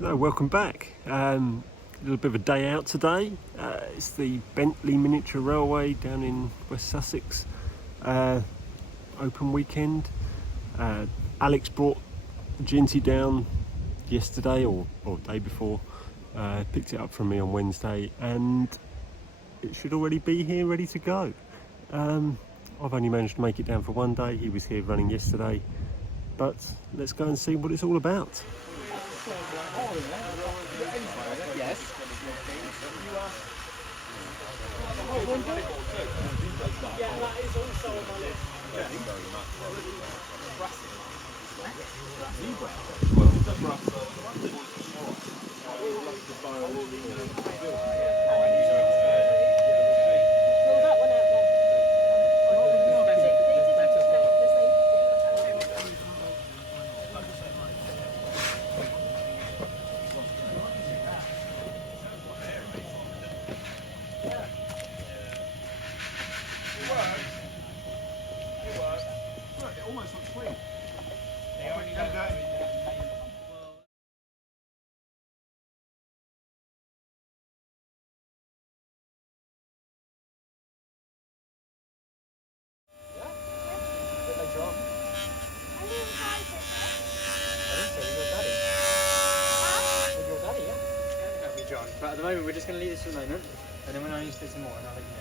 Hello, welcome back. A little bit of a day out today. It's the Bentley Miniature Railway down in West Sussex. Open weekend. Alex brought Ginty down yesterday or day before. Picked it up from me on Wednesday and it should already be here ready to go. I've only managed to make it down for one day. He was here running yesterday, but let's go and see what it's all about. Yes. Yeah, that is also on my list. Thank you very But at the moment, we're just going to leave this for the moment, and then when I need to do some more, I'll let you know.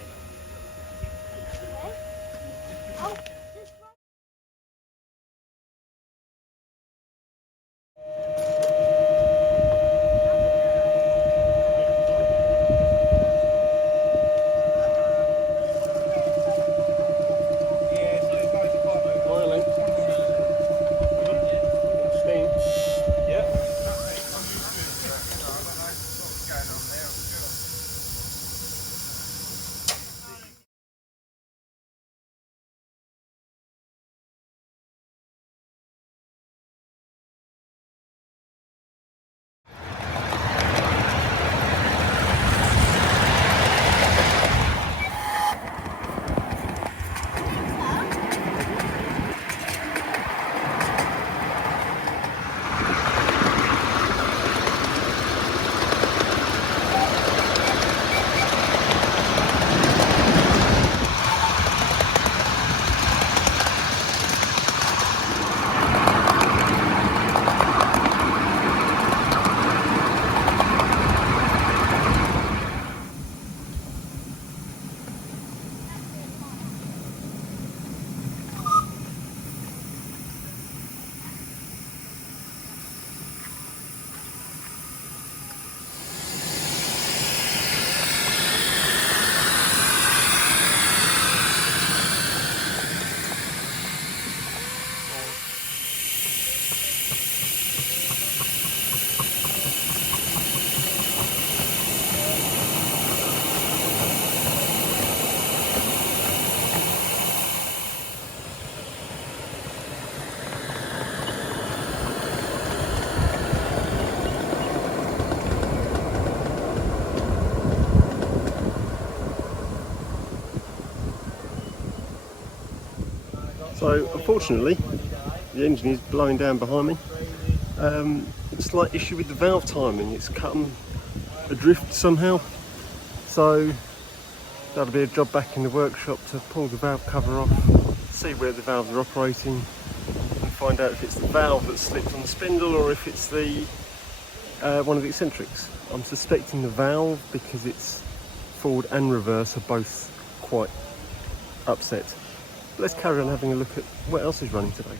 So unfortunately, the engine is blowing down behind me. Slight issue with the valve timing, it's come adrift somehow. So that'll be a job back in the workshop to pull the valve cover off, see where the valves are operating and find out if it's the valve that's slipped on the spindle or if it's the one of the eccentrics. I'm suspecting the valve because it's forward and reverse are both quite upset. Let's carry on having a look at what else is running today.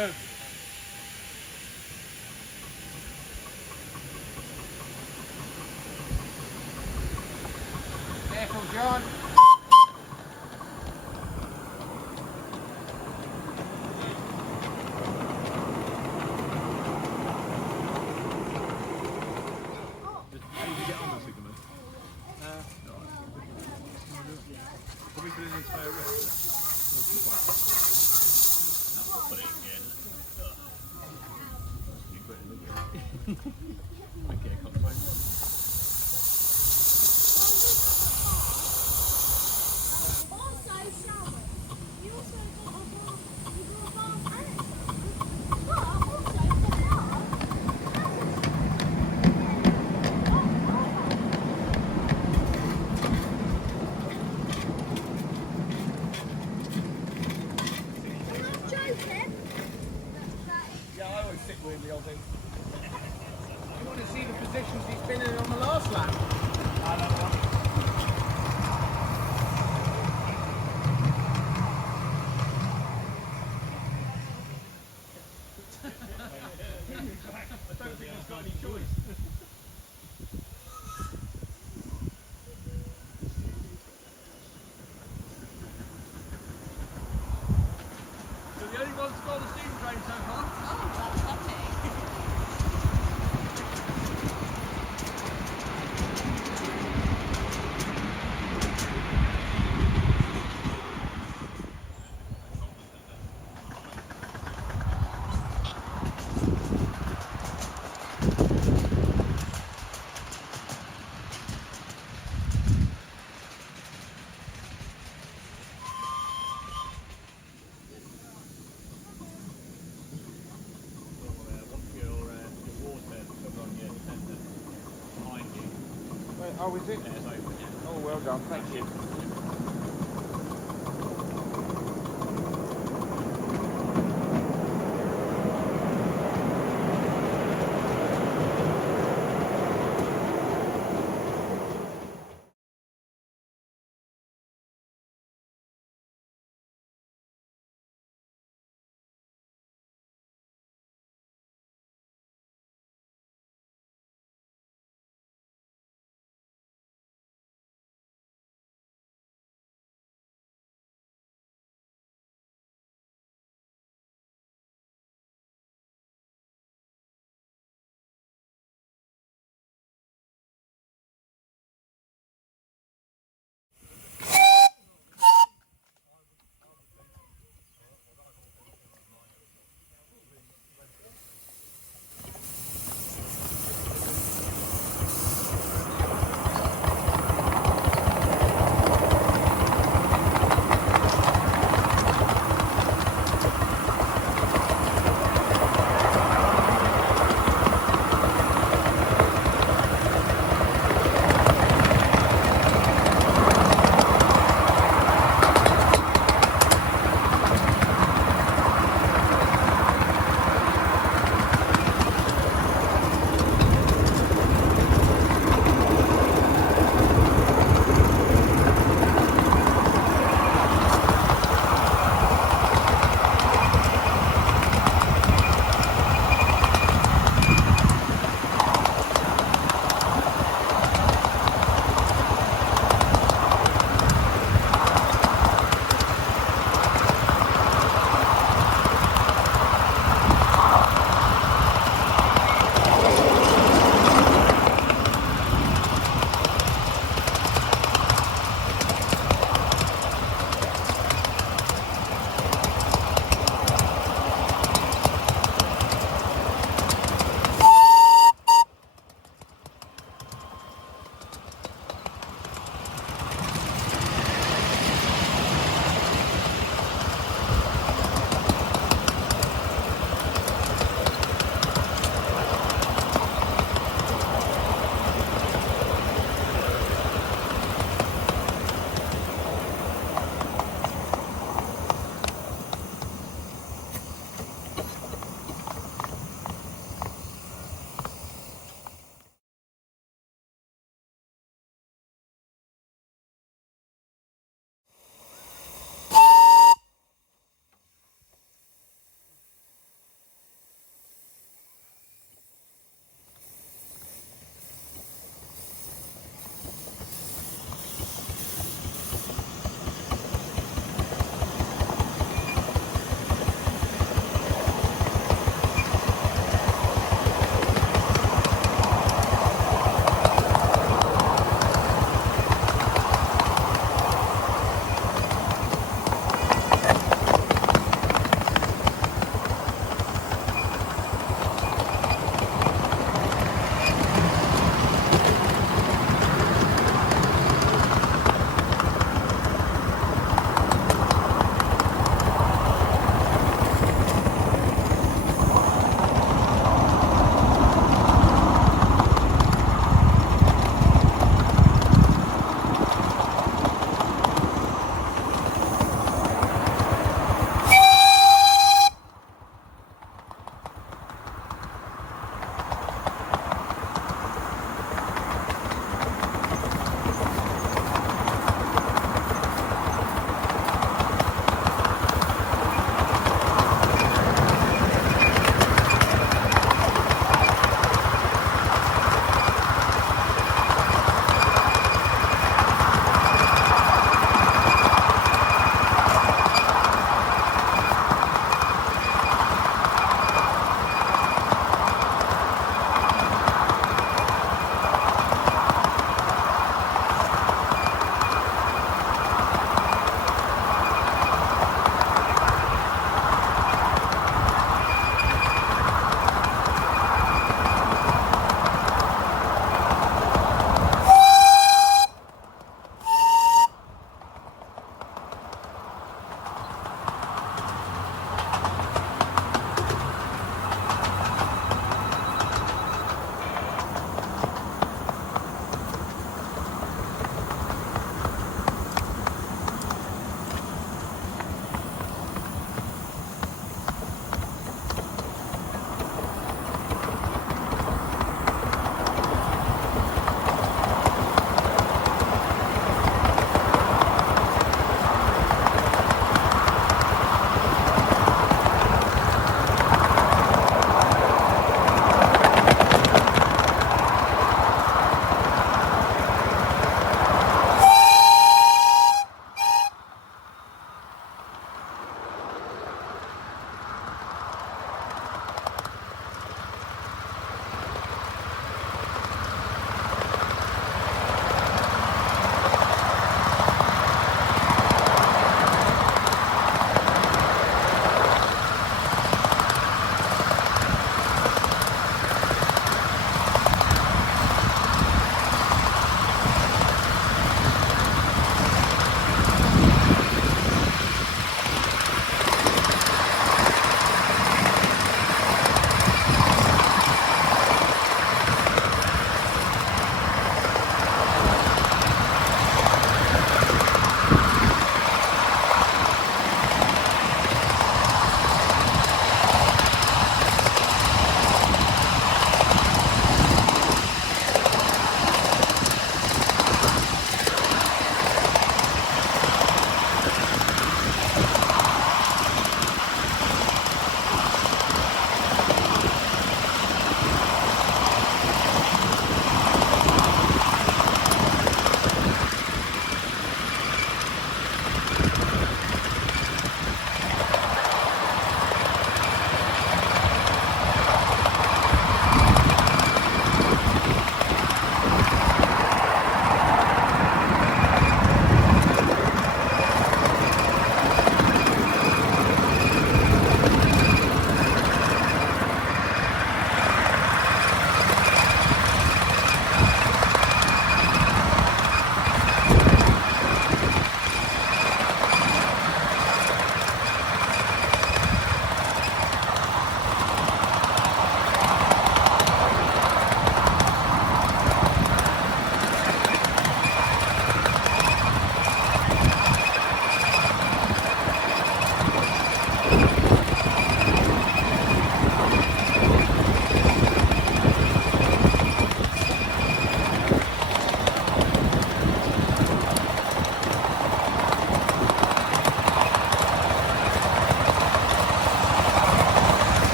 Go. Careful, John. Yeah, I always sit weirdly on things. You want to see the positions he's been in on the last lap? I don't know. I don't think he's got any choice. So the only one to score the steam train so far? Oh, is it? Oh, well done, thank you.